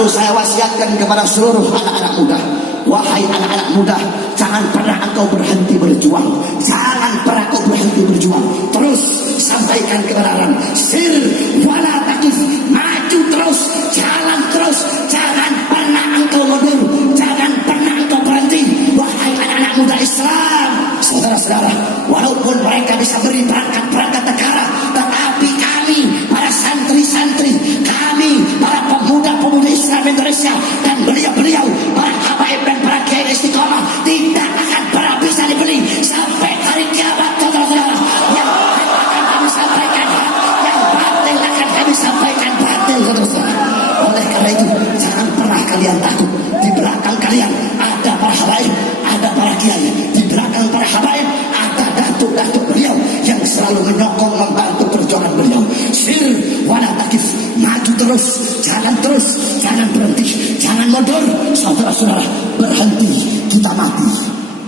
selalu saya wasiatkan kepada seluruh anak-anak muda. Wahai anak-anak muda, jangan pernah engkau berhenti berjuang. Jangan pernah engkau berhenti berjuang. Terus sampaikan kebenaran. Sir wala takif, maju terus, jalan terus. Jangan pernah engkau mundur, jangan pernah engkau berhenti. Wahai anak-anak muda Islam, saudara-saudara, walaupun mereka bisa beri perangkat negara, tetapi kami, para santri-santri, kami, para pemuda-pemuda Islam Indonesia, dan beliau-beliau, para habaib dan para kiai istiqomah, tidak akan pernah bisa dibeli sampai hari kiamat, saudara-saudara. Yang akan kami sampaikan hak, yang batil akan kami sampaikan batil, saudara-saudara. Oleh karena itu, jangan pernah kalian takut. Di belakang kalian ada para habaib, ada para kiai. Di belakang para habaib ada datuk-datuk beliau yang selalu menyokong, membantu perjuangan beliau. Sir wala takif, maju terus, jalan terus, jangan berhenti, jangan mundur. Saudara-saudara, berhenti kita mati,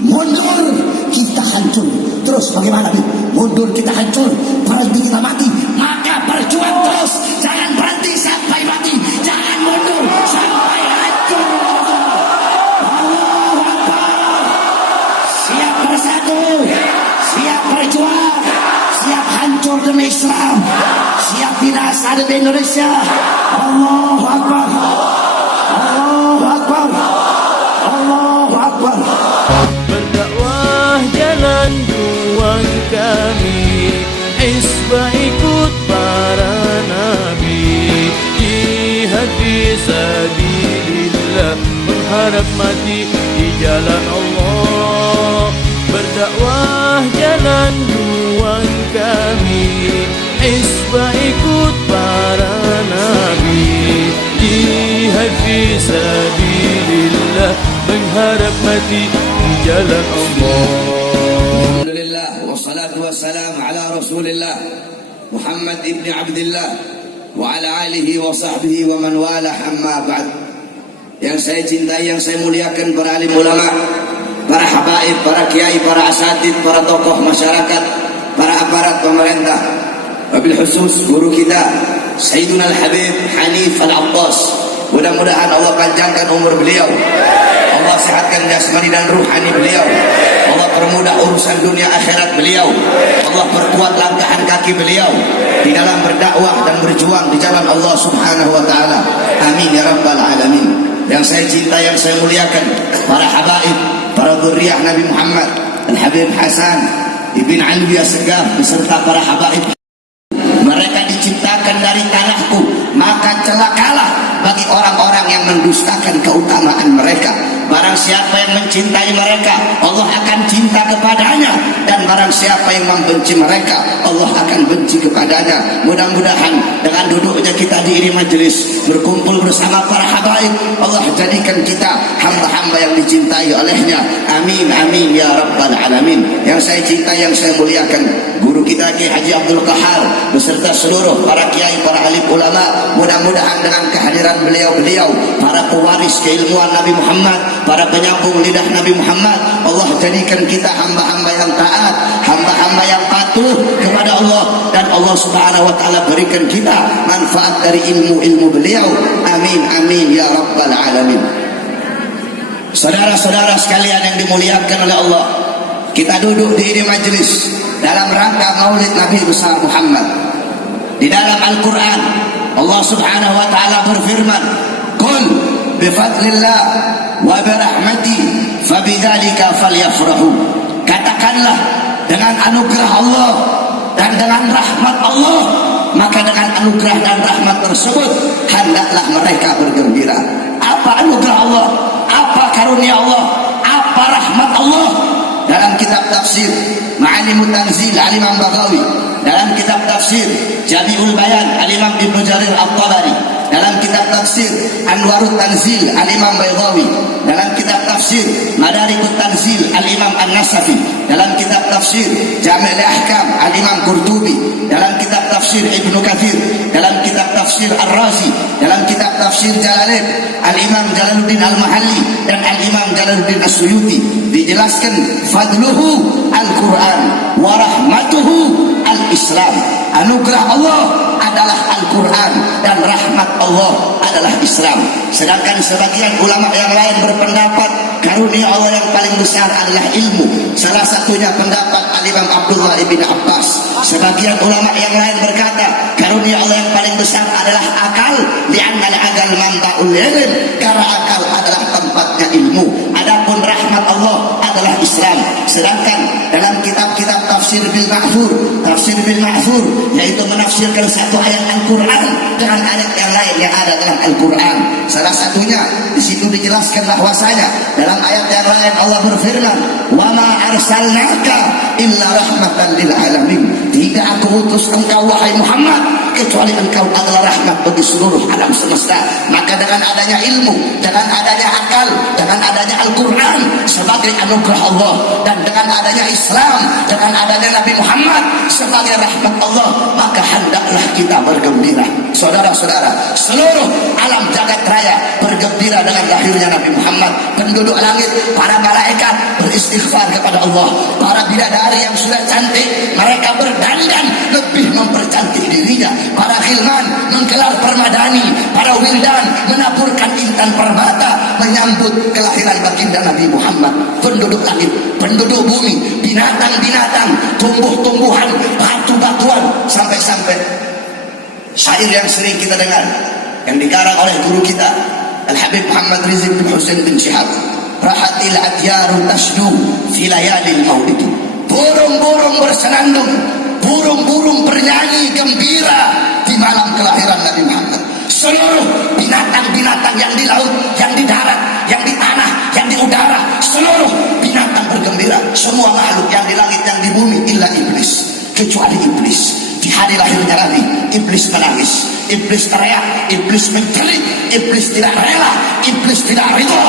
mundur kita hancur. Terus bagaimana, Bib? Mundur kita hancur, berhenti kita mati. Maka berjuang terus, jangan berhenti sampai mati, jangan mundur sampai hancur. Allahu Akbar. Siap bersatu, siap berjuang, siap hancur demi Islam, siap binasa demi Indonesia. Allahu Akbar. Allahu Akbar. Allahu Akbar. Berdakwah jalan juang kami, Hizbah ikut para nabi, jihad fisabilillah, mengharap mati di jalan Allah. Berdakwah jalan juang kami, Hizbah ikut para nabi, jihad fisabilillah, mengharap mati di jalan Allah. Alhamdulillah, wassalatu wassalamu ala Rasulillah Muhammad ibn Abdullah wa ala alihi wa sahbihi wa man wala, amma ba'd. Yang saya cintai, yang saya muliakan, para alim ulama, para habaib, para kiai, para asatid, para tokoh masyarakat, para aparat pemerintah, wabil khusus guru kita Sayyiduna Al-Habib Hanif Al-Abbas. Mudah-mudahan Allah panjangkan umur beliau, Allah sehatkan jasmani dan ruhani beliau, Allah permudah urusan dunia akhirat beliau, Allah perkuat langkahan kaki beliau di dalam berdakwah dan berjuang di jalan Allah Subhanahu wa taala. Amin ya rabbal alamin. Yang saya cinta, yang saya muliakan, para habaib, para dzurriyyah Nabi Muhammad, Al-Habib Hasan Ibn Alwi Assegaf beserta para habaib. Mereka diciptakan dari tanahku, maka celakalah bagi orang-orang yang mendustakan keutamaan mereka. Barang siapa yang mencintai mereka, Allah akan cinta kepadanya, dan barang siapa yang membenci mereka, Allah akan benci kepadanya. Mudah-mudahan dengan duduknya kita di ini majelis, berkumpul bersama para habaib, Allah jadikan kita hamba-hamba yang dicintai olehnya. Amin amin ya rabbal alamin. Yang saya cinta, yang saya muliakan, guru kita Kiai Haji Abdul Qahar beserta seluruh para kiai, para alim ulama, mudah-mudahan dengan kehadiran beliau-beliau, para pewaris keilmuan Nabi Muhammad, para penyambung lidah Nabi Muhammad, Allah jadikan kita hamba-hamba yang taat, hamba-hamba yang patuh kepada Allah, dan Allah Subhanahu wa taala berikan kita manfaat dari ilmu-ilmu beliau. Amin amin ya rabbal alamin. Saudara-saudara sekalian yang dimuliakan oleh Allah, kita duduk di ini majelis dalam rangka Maulid Nabi besar Muhammad. Di dalam Al-Quran Allah Subhanahu wa taala berfirman, "Qul bifadlillah wa birahmati fabidzalika falyafrahu." Katakanlah, dengan anugerah Allah dan dengan rahmat Allah, maka dengan anugerah dan rahmat tersebut hendaklah mereka bergembira. Apa anugerah Allah? Apa karunia Allah? Apa rahmat Allah? Dalam kitab tafsir Ma'alimut Tanzil Al-Imam Baghawi, dalam kitab tafsir Jami'ul Bayan Al-Imam Ibnu Jarir At-Tabari, dalam kitab tafsir Anwarut Tanzil Al-Imam Baydawi, dalam kitab tafsir Madarikut Tanzil Al-Imam An-Nasafi, dalam kitab tafsir Jami' Al-Ahkam Al-Imam Qurtubi, dalam kitab tafsir Ibnu Katsir, dalam kitab tafsir Ar-Razi, dalam kitab tafsir Jalalain Al-Imam Jalaluddin Al-Mahalli dan Al-Imam Jalaluddin As-Suyuti, dijelaskan fadluhu Al-Quran wa rahmatuhu Al-Islam. Anugerah Allah adalah Al-Quran dan rahmat Allah adalah Islam. Sedangkan sebagian ulama yang lain berpendapat karunia Allah yang paling besar adalah ilmu. Salah satunya pendapat Al-Imam Abdullah ibn Abbas. Sebagian ulama yang lain berkata karunia Allah yang paling besar adalah akal, li'anna al-aqal manba'ul ilm, karena akal adalah tempatnya ilmu. Adapun rahmat Allah adalah Islam. Sedangkan dalam kitab-kitab tafsir bil ma'thur yaitu menafsirkan satu ayat Al-Quran dengan ayat yang lain yang ada dalam Al-Quran. Salah satunya di situ dijelaskan bahwasanya dalam ayat yang lain Allah berfirman, "Wa ma arsalnaka illa rahmatan lil alamin." Tidak aku utus engkau wahai Muhammad kecuali engkau adalah rahmat bagi seluruh alam semesta. Maka dengan adanya ilmu, dengan adanya akal, dengan adanya Al-Quran sebagai anugerah Allah, dan dengan adanya Islam, dengan adanya Nabi Muhammad sebagai rahmat Allah, maka hendaklah kita bergembira. Saudara-saudara, seluruh alam jagat raya bergembira dengan lahirnya Nabi Muhammad. Penduduk langit, para malaikat beristighfar kepada Allah. Para bidadari yang sudah cantik, mereka berdandan lebih mempercantik dirinya. Para khilman menggelar permadani, para wildan menaburkan intan permata menyambut kelahiran baginda Nabi Muhammad. Penduduk langit, penduduk bumi, binatang-binatang, tumbuh-tumbuhan, batu-batuan, sampai-sampai syair yang sering kita dengar yang dikarang oleh guru kita Al-Habib Muhammad Rizq bin Husain bin Syihab, rahatil adyaru tasdu fi layalil maulid. Burung-burung bersenandung, burung-burung bernyanyi gembira di malam kelahiran Nabi Muhammad. Seluruh binatang-binatang yang di laut, yang di darat, yang di tanah, yang di udara, seluruh binatang bergembira. Semua makhluk yang di langit, yang di bumi, illa iblis, kecuali iblis. Di hari lahirnya Nabi, iblis menangis, iblis teriak, iblis menjerit, iblis tidak rela, iblis tidak ridho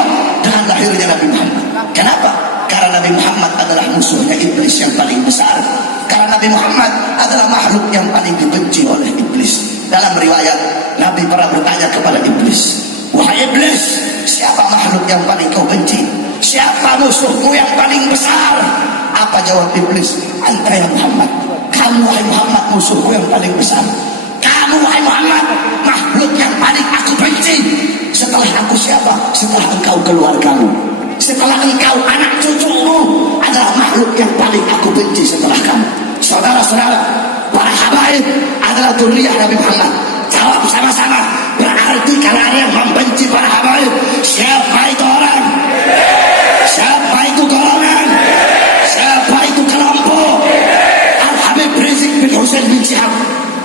dengan lahirnya Nabi Muhammad. Kenapa? Karena Nabi Muhammad adalah musuhnya iblis yang paling besar. Karena Nabi Muhammad adalah makhluk yang paling dibenci oleh iblis. Dalam riwayat, Nabi pernah bertanya kepada iblis, "Wahai iblis, siapa makhluk yang paling kau benci? Siapa musuhmu yang paling besar?" Apa jawab iblis? "Anta ya Muhammad. Kamu wahai Muhammad musuhku yang paling besar. Kamu wahai Muhammad makhluk yang paling aku benci. Setelah aku siapa? Setelah engkau keluargamu, setelah engkau anak cucumu adalah makhluk yang paling aku benci setelah kamu." Saudara-saudara, para habaib adalah dzurriyyah Nabi Muhammad. Jawab sama-sama. Berarti kalau ada yang membenci para habaib, siapa itu orang? Siapa itu golongan? Siapa itu kelompok? Al-Habib Rizq bin Husain bin Syihab,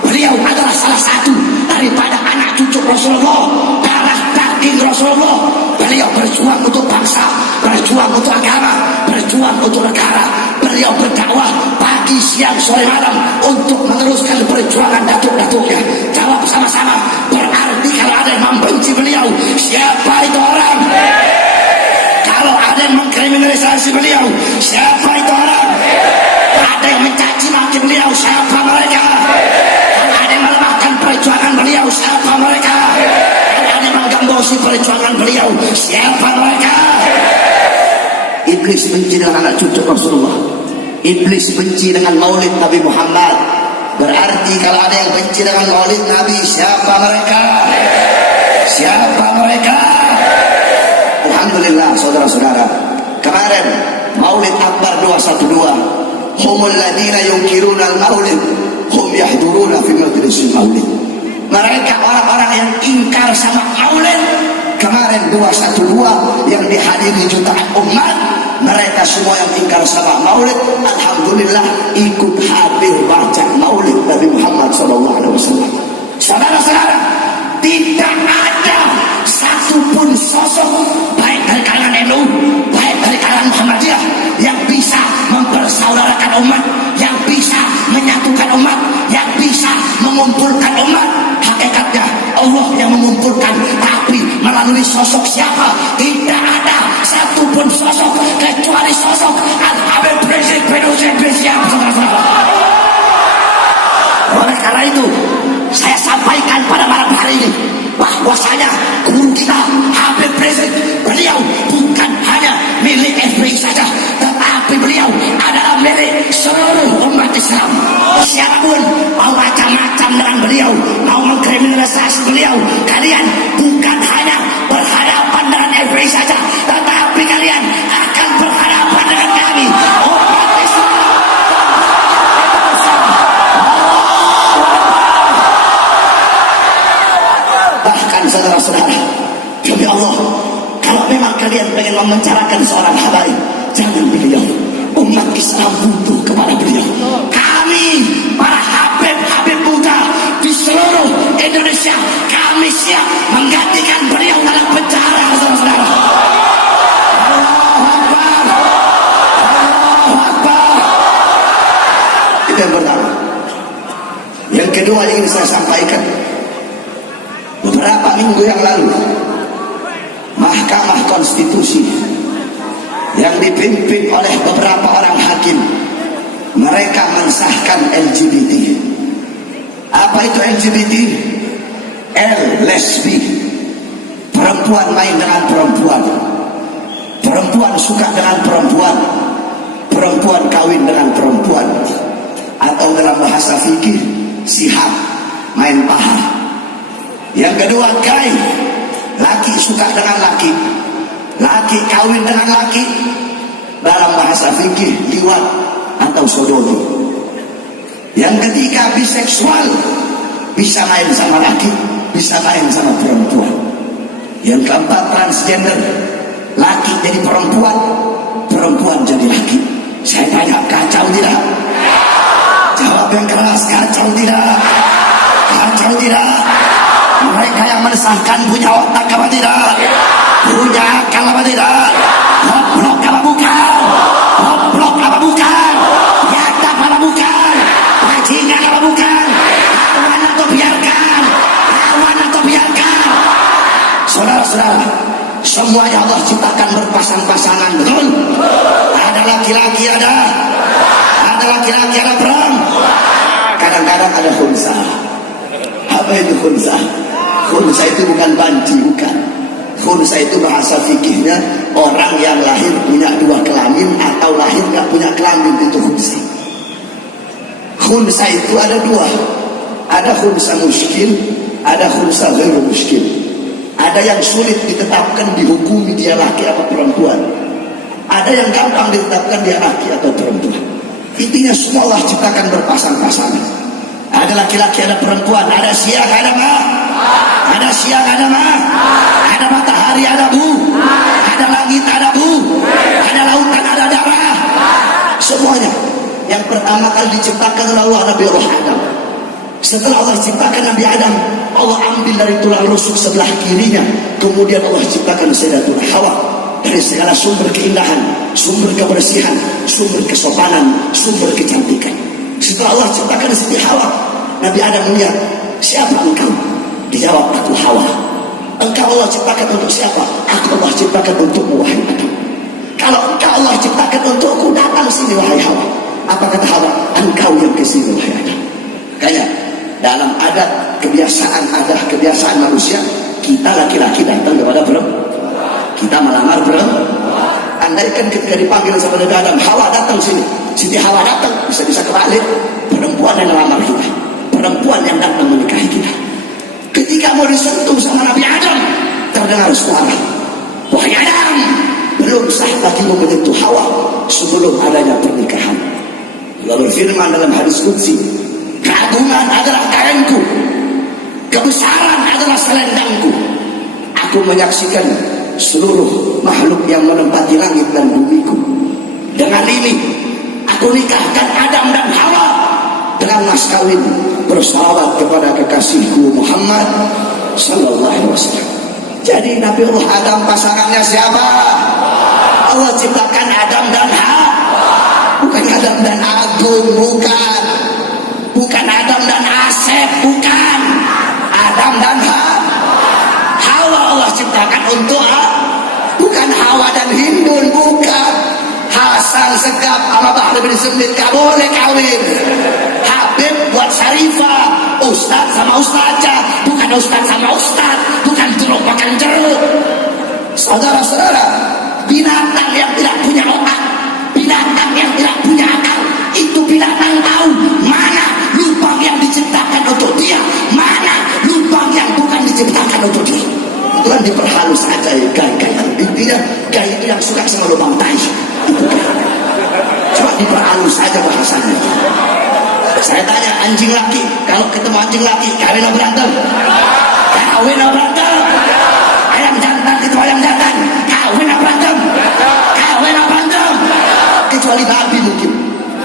beliau adalah salah satu daripada anak cucu Rasulullah, darah daging Rasulullah. Beliau berjuang untuk bangsa, berjuang untuk agama, berjuang untuk negara. Beliau berdakwah pagi, siang, sore, malam untuk meneruskan perjuangan datuk-datuknya. Jawab sama-sama. Berarti kalau ada yang membenci beliau, siapa itu orang? Kalau ada yang mengkriminalisasi beliau, siapa itu orang? Ada yang mencaci maki beliau, siapa mereka? Kalau ada yang melemahkan perjuangan beliau, siapa mereka? Kalau ada yang menggembosi perjuangan beliau, siapa mereka? Iblis benci dengan anak cucu Rasulullah. Iblis benci dengan maulid Nabi Muhammad. Berarti kalau ada yang benci dengan maulid Nabi, siapa mereka? Siapa mereka? Alhamdulillah saudara-saudara, kemarin maulid Akbar 212, humul ladina yunkiruna al-maulid hum yahduruna fi majlisil maulid. Mereka orang-orang yang ingkar sama maulid. Kemarin 212 yang dihadiri jutaan umat, mereka semua yang ingkar sama maulid, alhamdulillah ikut hadir baca maulid Nabi Muhammad SAW. Saudara-saudara, tidak ada satupun sosok baik dari kalangan NU, baik dari kalangan Muhammadiyah yang bisa mempersaudarakan umat, yang bisa menyatukan umat, yang bisa mengumpulkan umat. Hakikatnya Allah yang mengumpulkan, tapi melalui sosok siapa? Tidak ada satupun sosok kecuali sosok Al-Habib Rizq bin Husain bin Syihab. Oleh karena itu, saya sampaikan pada malam hari ini bahwasanya guru kita Habib Rizq, beliau bukan hanya milik FPI saja, tetapi beliau adalah milik seluruh umat umat Islam. Siapapun mau macam-macam dengan beliau, mau mengkriminalisasi beliau, kalian bukan hanya berhadapan dengan FPI saja, tetapi kalian akan berhadapan dengan kami, umat Islam. Bahkan saudara-saudara, demi Allah, kalau memang kalian ingin memenjarakan seorang habaib, jangan beliau. Umat Islam butuh kepada beliau. Kami para habib-habib muda di seluruh Indonesia, kami siap menggantikan beliau dalam penjara, saudara-saudara. Allahu Akbar, Allahu Akbar. Itu yang pertama. Yang kedua yang ingin saya sampaikan, beberapa minggu yang lalu Mahkamah Konstitusi yang dipimpin oleh beberapa orang hakim, mereka mensahkan LGBT. Apa itu LGBT? L, lesbi, perempuan main dengan perempuan, perempuan suka dengan perempuan, perempuan kawin dengan perempuan, atau dalam bahasa fikih sihab, main paha. Yang kedua gay, laki suka dengan laki, laki kawin dengan laki, dalam bahasa fikih liwat atau sodomi. Yang ketiga biseksual, bisa main sama laki, bisa main sama perempuan. Yang keempat transgender, laki jadi perempuan, perempuan jadi laki. Saya tanya, kacau tidak? Jawab yang keras, kacau tidak? Kacau tidak? Mereka yang mensahkan punya otak apa tidak? Punya akal apa tidak? Goblok apa bukan? Goblok apa bukan? Nyata apa bukan? Bajingan apa bukan? Lawan atau biarkan? Lawan atau biarkan? Saudara-saudara, semuanya Allah ciptakan berpasang-pasangan, betul? Ada laki-laki, ada laki-laki, ada perang. Kadang-kadang ada khunsa. Apa itu khunsa? Khunsa itu bukan banci, bukan. Khunsa itu bahasa fikihnya orang yang lahir punya dua kelamin atau lahir gak punya kelamin, itu khunsa. Khunsa itu ada dua, ada khunsa muskil, ada khunsa ghairu muskil. Ada yang sulit ditetapkan, dihukumi dia laki atau perempuan, ada yang gampang ditetapkan dia laki atau perempuan. Intinya semua Allah ciptakan berpasang-pasangan. Ada laki-laki, ada perempuan, ada siang, ada malam, ada siang, ada malam, ada matahari, ada bu, ada langit, ada bu, ada lautan, ada darah. Semuanya. Yang pertama kali diciptakan oleh Allah Nabi Allah Adam. Setelah Allah ciptakan Nabi Adam, Allah ambil dari tulang rusuk sebelah kirinya, kemudian Allah ciptakan Sayyidatuna Hawa. Dari segala sumber keindahan, sumber kebersihan, sumber kesopanan, sumber kecantikan. Setelah Allah ciptakan Siti Hawa, Nabi Adam melihat, siapa engkau? Dijawab, aku Hawa. Engkau Allah ciptakan untuk siapa? Aku Allah ciptakan untukmu, wahai Adam. Kalau engkau Allah ciptakan untukku, datang sini, wahai Hawa. Apa kata Hawa? Engkau yang kesini, wahai Adam. Makanya dalam adat kebiasaan manusia, kita laki-laki datang kepada perempuan, kita melamar perempuan. Andaikan ketika dipanggil sama Nabi Adam, Hawa datang sini, Siti Hawa datang, bisa-bisa kebalik, perempuan yang melamar kita, perempuan yang datang menikahi kita. Ketika mau disentuh sama Nabi Adam, terdengar suara, wahai Adam, belum sah bagimu menyentuh Hawa sebelum adanya pernikahan. Allah berfirman dalam hadis qudsi, keagungan adalah kainku, kebesaran adalah selendangku. Aku menyaksikan seluruh makhluk yang menempati langit dan bumiku. Dengan ini aku nikahkan Adam dan Hawa dengan mas kawin bersalawat kepada kekasihku Muhammad sallallahu alaihi wasallam. Jadi Nabi Allah Adam pasangannya siapa? Allah ciptakan Adam dan Hawa, bukan Adam dan Agung, bukan. Bukan Adam dan Asep, bukan. Adam dan Hawa Allah ciptakan untuk bukan Hawa dan Hindun, bukan. Hasan Segaf sama Bahar bin Smith gak boleh kawin. Habib buat Syarifah, Ustaz sama Ustazah, bukan Ustaz sama Ustaz, bukan jeruk makan jeruk. Saudara-saudara, binatang yang tidak punya otak, binatang yang tidak punya akal, itu binatang tahu akan untuk dia. Itu kan diperhalus aja ya, gaya. Intinya gaya itu yang suka sama lubang tai. Itu gaya. Cuma diperhalus aja bahasanya. Saya tanya anjing laki, kalau ketemu anjing laki, kawin atau berantem? Kawin atau berantem? Ayam jantan ketemu ayam jantan, kawin atau berantem? Kawin atau berantem? Kecuali babi mungkin.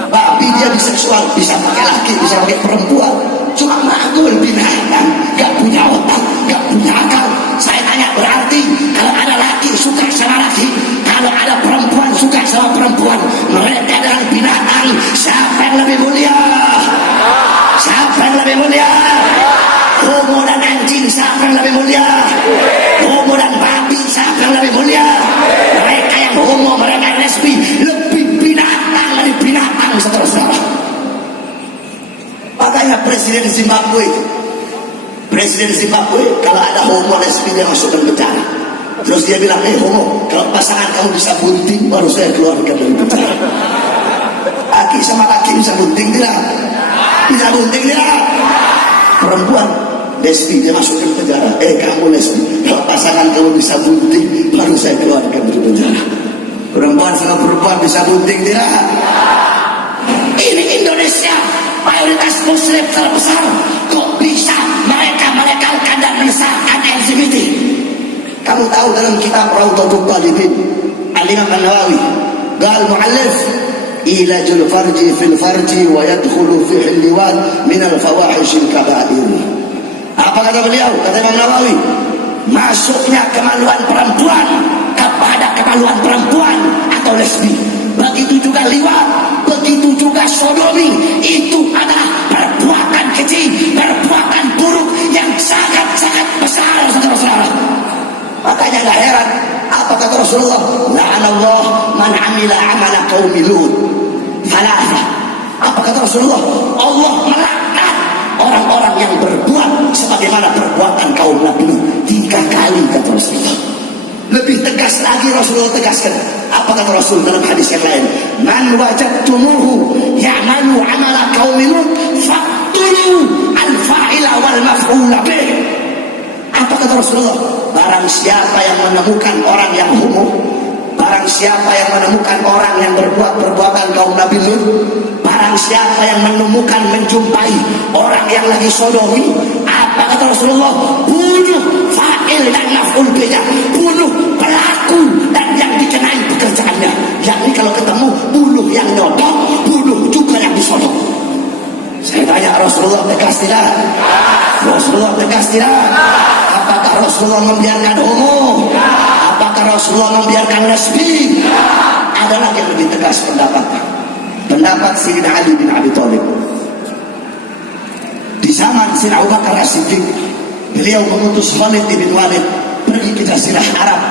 Babi dia biseksual, bisa pakai laki, bisa pakai perempuan. Cuma makhluk binatang, gak punya otak, gak punya akal. Saya tanya berarti kalau ada laki suka sama laki, kalau ada perempuan suka sama perempuan, mereka adalah binatang. Siapa yang lebih mulia? Siapa yang lebih mulia? Homo dan anjing, siapa yang lebih mulia? Homo dan babi, siapa yang lebih mulia? Mereka yang homo, mereka yang lesbi, lebih binatang dari binatang, saudara-saudara. Makanya Presiden Zimbabwe kalau ada homo lesbi dia masukkan penjara. Terus dia bilang, homo, kalau pasangan kamu bisa bunting baru saya keluarkan dari penjara. Laki sama laki bisa bunting tidak? Bisa bunting tidak? Perempuan lesbi dia masukkan penjara. Kamu lesbi, kalau pasangan kamu bisa bunting baru saya keluarkan dari penjara. Perempuan sama perempuan bisa bunting tidak? Ini Indonesia, mayoritas muslim terbesar, kok bisa mereka melegalkan dan mensahkan LGBT? Kamu tahu dalam kitab Rawdatul Talibin, Al-Imam An-Nawawi qal mu'allif ilajul farji fil farji wa yadkhulu fihi al-liwat min al-fawahish al-kaba'ir. Apa kata beliau? Kata Imam Nawawi, masuknya kemaluan perempuan kepada kemaluan perempuan atau lesbi, begitu juga liwat, begitu juga sodomi, itu adalah perbuatan keji, perbuatan buruk yang sangat-sangat besar, saudara-saudara. Makanya gak heran apa kata Rasulullah, la'anallah man amila amala qaumi Lut thalatha. Apa kata Rasulullah? Allah melaknat orang-orang yang berbuat sebagaimana perbuatan kaum Nabi Lut 3 kali, kata Rasulullah. Lebih tegas lagi Rasulullah tegaskan. Apa kata Rasul dalam hadis yang lain? Man wajadtumuhu ya'malu amala qaumi Lut faqtulu al-fa'ila wal maf'ula bih. Apa kata Rasulullah? Barang siapa yang menemukan orang yang homo, barang siapa yang menemukan orang yang berbuat perbuatan kaum Nabi Lut, barang siapa yang menemukan menjumpai orang yang lagi sodomi, apa kata Rasulullah? Bunuh fa'il dan maf'ul bihnya, bunuh pelaku dan yang dikenai pekerjaannya. Yakni kalau ketemu, bunuh yang nyodok, bunuh juga yang disodok. Saya tanya, Rasulullah tegas tidak? Rasulullah tegas tidak? Apakah Rasulullah membiarkan homo? Apakah Rasulullah membiarkan lesbi? Ada lagi yang lebih tegas pendapatnya. Pendapat Sayyidina Ali bin Abi Thalib. Di zaman Sayyidina Abu Bakar As-Siddiq, beliau mengutus Khalid bin Walid pergi ke Jazirah Arab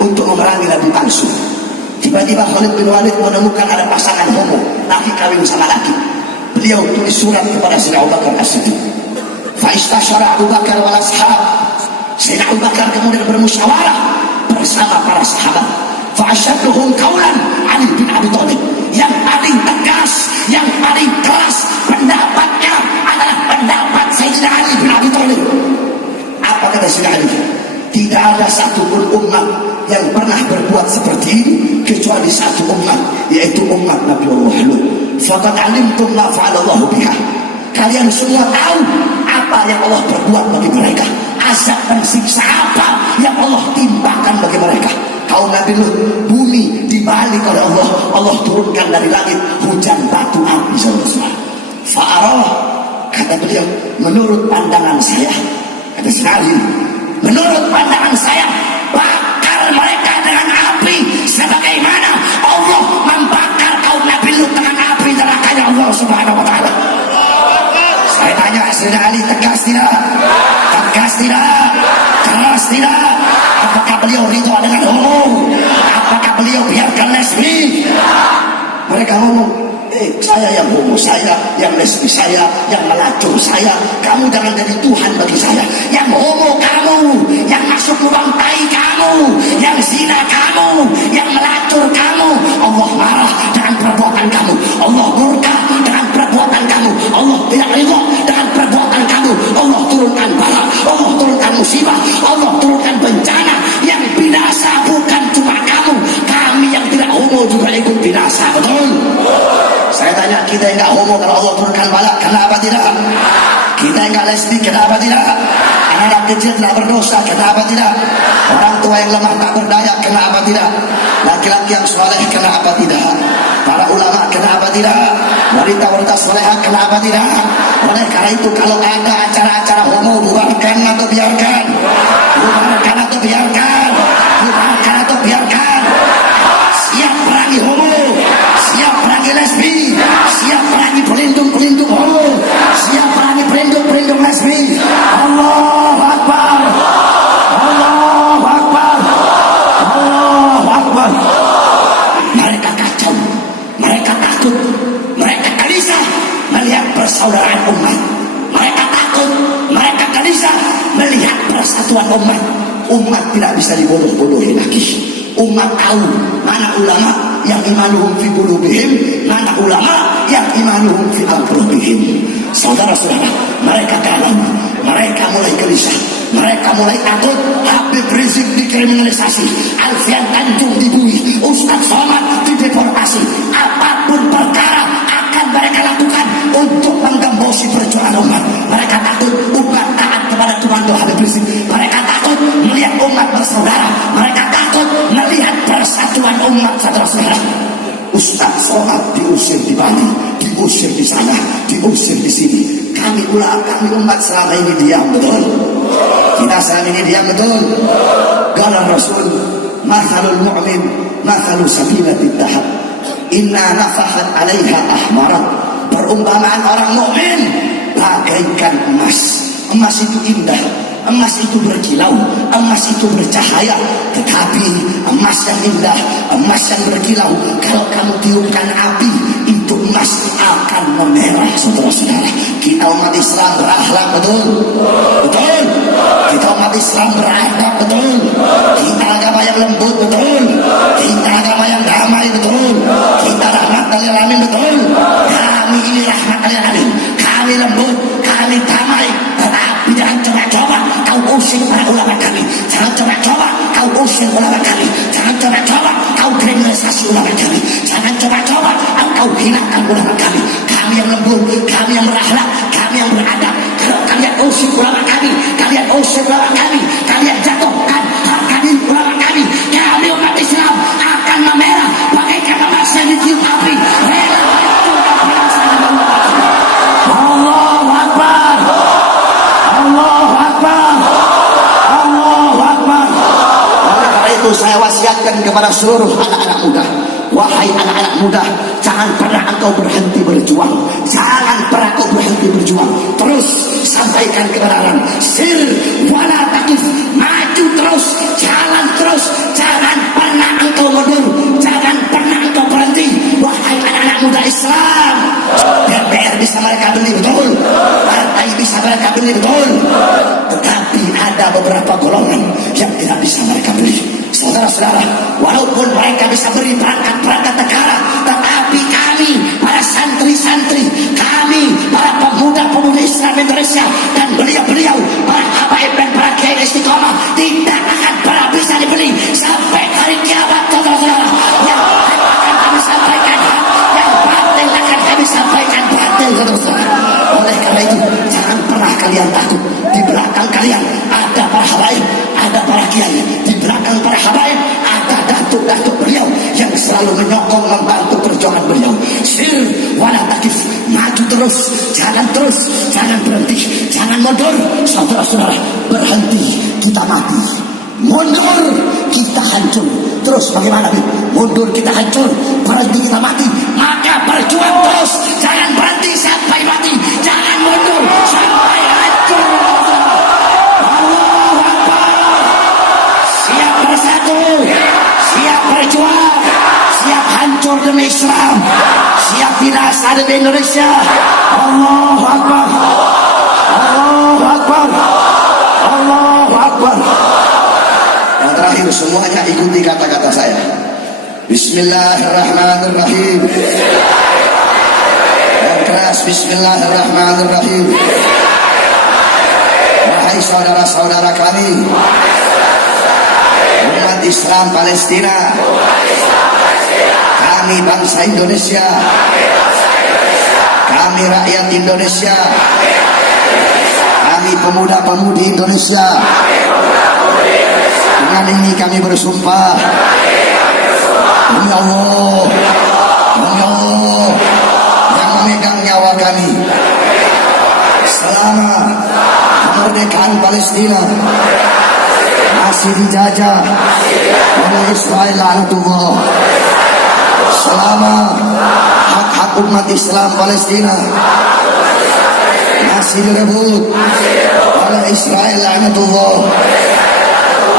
untuk memerangi nabi palsu. Tiba-tiba Khalid bin Walid menemukan ada pasangan homo, laki kawin sama laki. Beliau tulis surat kepada Sayyidina Abu Bakar As-Siddiq. Fa'istashara Abu Bakar wal ashab. Sayyidina Abu Bakar kemudian bermusyawarah bersama para sahabat. Fa'asyadduhum qawlan Ali bin Abi Thalib. Yang paling tegas, yang paling keras pendapatnya adalah pendapat Sayyidina Ali bin Abi Thalib. Apa kata Sayyidina Ali? Tidak ada satupun umat yang pernah berbuat seperti ini kecuali satu umat, yaitu umat Nabi Allah Lut. Faqad alimtum ma fa'alallahu biha. Kalian semua tahu apa yang Allah perbuat bagi mereka, azab dan siksa apa yang Allah timpakan bagi mereka. Kaum Nabi Lut, bumi dibalik oleh Allah, Allah turunkan dari langit hujan batu api, saudara-saudara. Fa'arah, kata beliau, menurut pandangan saya, kata sekali, menurut pandangan saya, bakar mereka dengan api sebagaimana Allah membakar kaum Nabi Lut dengan api nerakanya Allah Subhanahu wa taala. Saya tanya, Sayyidina Ali tegas tidak? Tegas tidak? Keras tidak? Apakah beliau ridha dengan homo? Apakah beliau biarkan lesbi? Mereka ngomong, saya yang homo, saya yang lesbi, saya yang melacur, saya. Kamu jangan jadi Tuhan bagi saya. Yang homo kamu, yang masuk lubang tai kamu, yang zina kamu, yang melacur kamu. Allah marah dengan perbuatan kamu. Allah murka dengan perbuatan kamu. Allah tidak ridha dengan perbuatan kamu. Allah turunkan bala, Allah turunkan musibah, nggak lesbi, kenapa tidak? Anak-anak kecil tidak berdosa, kenapa tidak? Orang tua yang lemah tak berdaya, kenapa tidak? Laki-laki yang soleh, kenapa tidak? Para ulama, kenapa tidak? Wanita-wanita solehah, kenapa tidak? Oleh karena itu kalau ada acara-acara homo, bubarkan atau biarkan? Bubarkan atau biarkan? Bubarkan atau biarkan? Siap perangi homo, siap perangi lesbi, siap perangi pelindung-pelindung homo, siap perangi pelindung-pelindung lesbi. Allahu Akbar, Allahu Akbar, Allahu Akbar. Mereka kacau, mereka takut, mereka gelisah melihat persaudaraan umat. Mereka takut, mereka gelisah melihat persatuan umat. Umat tidak bisa dibodoh-bodohi lagi. Umat tahu mana ulama yang imanuhum fi qulubihim, mana ulama yang imanuhum fi qulubihim. Saudara-saudara, mereka kalah, mereka mulai gelisah, mereka mulai takut. Habib Rizik dikriminalisasi, Alfian Tanjung dibui, Ustaz Somad dideportasi. Apapun perkara akan mereka lakukan untuk menggembosi perjuangan umat. Mereka takut umat taat kepada Tuhan Habib Rizik. Mereka takut melihat umat bersaudara. Mereka takut melihat persatuan umat, saudara-saudara. Ustaz Somad diusir di Bali, diusir di sana, diusir di sini. Kami umat selama ini diam, betul? Kita selama ini diam, betul? Qala Rasul, mathalul mu'min mathalu sabilatit tahab, inna nafahat 'alaiha ahmarat. Perumpamaan orang mukmin bagaikan emas. Emas itu indah, emas itu berkilau, emas itu bercahaya. Tetapi emas yang indah, emas yang berkilau, kalau kamu tiupkan api, itu emas akan memerah, saudara-saudara. Kita umat Islam berakhlak, betul? Betul? Kita umat Islam berakhlak, betul? Kita agama yang lembut, betul? Kita agama yang damai, betul? Kita rahmat lil alamin, betul? Kami ini rahmat lil alamin. Kami lembut, kami damai. Tetapi jangan coba-coba kau usir para ulama kami. Jangan coba-coba kau usir ulama kami. Jangan coba-coba kau kriminalisasi ulama kami. Jangan coba-coba kau hilangkan ulama kami. Kami yang lembut, kami yang berakhlak, kami yang beradab. Kalau kalian usir ulama kami, kalian usir ulama kami, kalian jatuhkan harga diri ulama kami, kami umat Islam akan memerah bagaikan emas yang ditiup api. Rela Allahu Akbar, Allahu Akbar, Allahu Akbar. Oleh karena itu saya wasiatkan kepada seluruh anak-anak muda, wahai anak-anak muda, jangan pernah engkau berhenti berjuang. Jangan pernah engkau berhenti berjuang. Terus sampaikan kebenaran. Sir wala taqif, maju terus, jalan terus. Jangan pernah engkau mundur, jangan pernah engkau berhenti. Wahai anak-anak muda Islam, DPR bisa mereka beli, betul? Partai bisa mereka beli, betul? Tetapi ada beberapa golongan yang tidak bisa mereka beli. Saudara-saudara, walaupun mereka bisa beri perangkat-perangkat negara, tetapi kami, para santri-santri, kami, para pemuda-pemuda Islam Indonesia, dan beliau-beliau, para habaib dan para kiai istiqomah, tidak akan pernah bisa dibeli sampai hari kiamat, saudara-saudara. Yang akan kami sampaikan hak, yang batil akan kami sampaikan batil, saudara-saudara. Oleh karena itu, jangan pernah kalian takut. Di belakang kalian ada para habaib, ada para kiai. Di belakang para habaib ada datuk-datuk beliau yang selalu menyokong, membantu perjuangan beliau. Sir wala taqif, maju terus, jalan terus, jangan berhenti, jangan mundur. Saudara-saudara, berhenti kita mati, mundur kita hancur. Terus bagaimana? Mundur kita hancur, berhenti kita mati. Maka berjuang terus, jangan berhenti sampai mati, jangan mundur sampai hancur. Allahu Akbar. Siap bersatu, siap berjuang, siap hancur demi Islam, siap binasa demi Indonesia. Allahu Akbar, Allahu Akbar, Allahu Akbar. Yang terakhir, semuanya ikuti kata-kata saya. Bismillahirrahmanirrahim. Yang keras, Bismillahirrahmanirrahim. Wahai saudara-saudara kami, umat Islam Palestina, kami bangsa Indonesia, kami rakyat Indonesia, Kami pemuda-pemudi Indonesia, dengan ini kami bersumpah demi Allah yang memegang nyawa kami, selama kemerdekaan Palestina masih dijajah oleh Israel laknatullah, selama hak-hak umat Islam Palestina masih direbut oleh Israel laknatullah,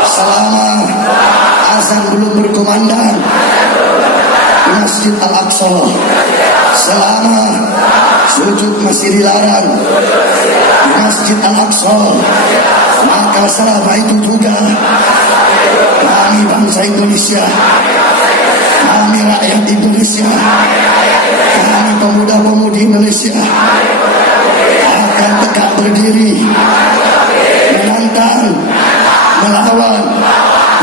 selama azan belum berkumandang di Masjid Al-Aqsa, selama sujud masih dilarang di Masjid Al-Aqsa, maka selama itu juga kami bangsa Indonesia, kami rakyat Indonesia, kami pemuda-pemudi Indonesia akan tegak berdiri menantang, melawan,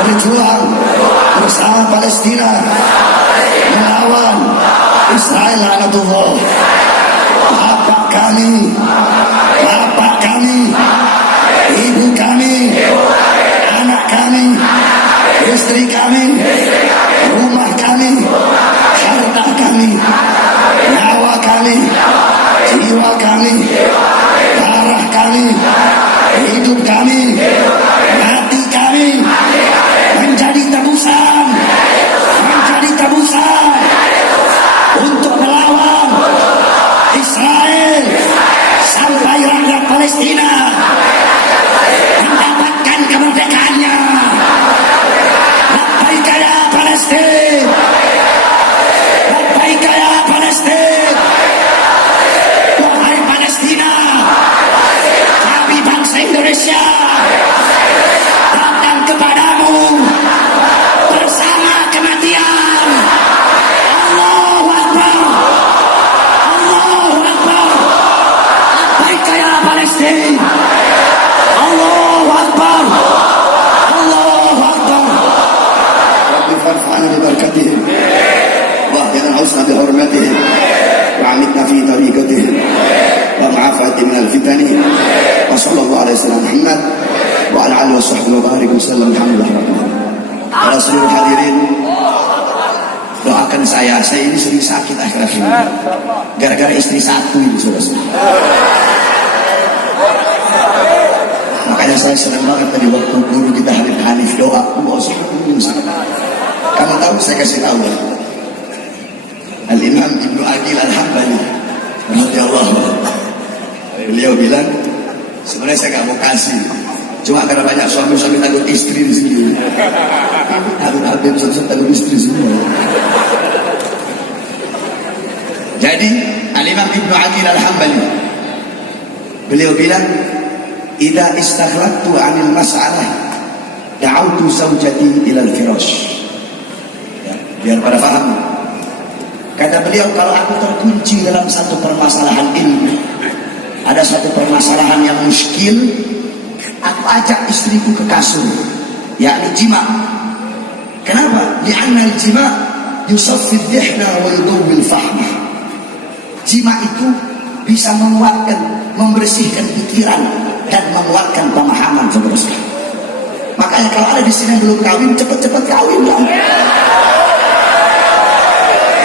berjuang bersama Palestina, melawan Israel laknatullah. Bapak kami, ibu kami, anak kami, istri kami, rumah kami, harta kami, nyawa kami, jiwa kami, darah kami, hidup kami, mati kami menjadi tebusan untuk melawan Israel sampai rakyat Palestina mendapatkan kemerdekaannya. Labbaik ya Palestina, labbaik ya Palestina. Wahai Palestina, kami bangsa Indonesia datang kepadamu bersama kematian. Allahu Akbar, Allahu Akbar. Labbaik ya Palestina, Allahu Akbar, Allahu Akbar. Rabbi farfa'na bi barakatihim wahdina al-husna bi hurmatihim wa'amitna fi tariqatihim wa ma'afati min al-fitani wa sallallahu alaihi wasallam Muhammad wa ala alihi wa sahbihi wa barik wasallam. Alhamdulillah rabbil alamin. Para seluruh hadirin, doakan saya ini sering sakit akhir-akhir ini gara-gara istri satu ini, saudara-saudara. Makanya saya senang banget tadi waktu guru kita Habib Hanif doa kamu tahu, saya kasih tahu Al-Imam Ibnu Aqil Al-Hambali radhiyallahu anhu, beliau bilang sebenarnya saya gak mau kasih, cuma karena banyak suami-suami takut istri di sini. Habib takut istri semua. Jadi Al-Imam Ibnu Aqil Al-Hambali beliau bilang, "Idza istakhrajtu 'anil mas'alah da'awtu zawjati ila al-firash." Ya, biar pada paham. Kata beliau, kalau aku terkunci dalam satu permasalahan ilmu, ada satu permasalahan yang muskil, aku ajak istriku ke kasur, yakni jima. Kenapa? Li'anna al-jima yusaffi ad-dihna wa yudawwi al-fahma. Jima itu bisa menguatkan, membersihkan pikiran dan menguatkan pemahaman, saudara-saudara. Makanya kalau ada di sini yang belum kawin, cepat-cepat kawin lah.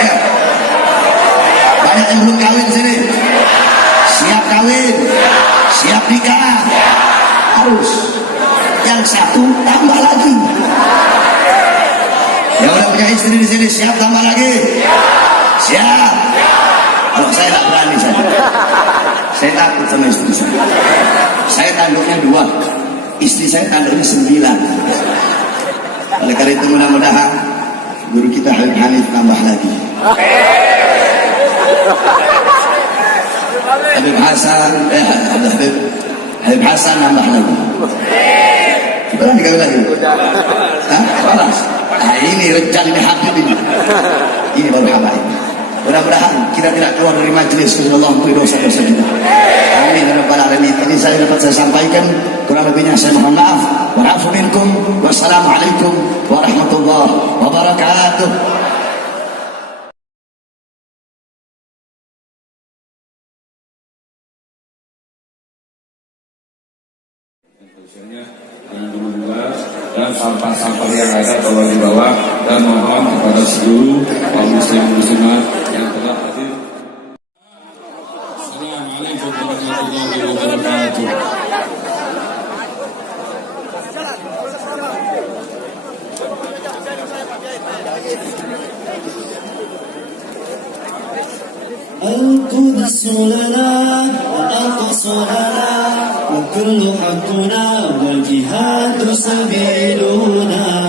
Ya. Banyak yang belum kawin di sini. Siap kawin, siap nikah. Harus. Yang satu tambah lagi. Yang udah punya istri di sini siap tambah lagi. Siap. Kalau saya tak berani saya takut sama istri saya. Saya tanduknya 2, istri saya tanduknya 9. Oleh karena itu mudah-mudahan guru kita Habib Hanif tambah lagi. Habib Hasan, Habib Hasan nambah lagi. Berani kali lagi? Hah? Balas? Ini rejal, ini Habib ini. Ini baru habaib. Mudah-mudahan kita tidak keluar dari majelis. Allah ampuni dosa-dosa kita. Amin ya rabbal alamin. Ini saya dapat saya sampaikan, kurang lebihnya saya mohon maaf. Wa'afu minkum. Wassalamualaikum warahmatullahi wabarakatuh. Biasanya jangan dulu dan sampah-sampah yang ada tolong dibawa, dan mohon kepada seluruh kaum muslim muslimat yang telah hadir. Assalamualaikum warahmatullahi wabarakatuh. القدس لنا والأقصى لنا وكل حقنا والجهاد سبيلنا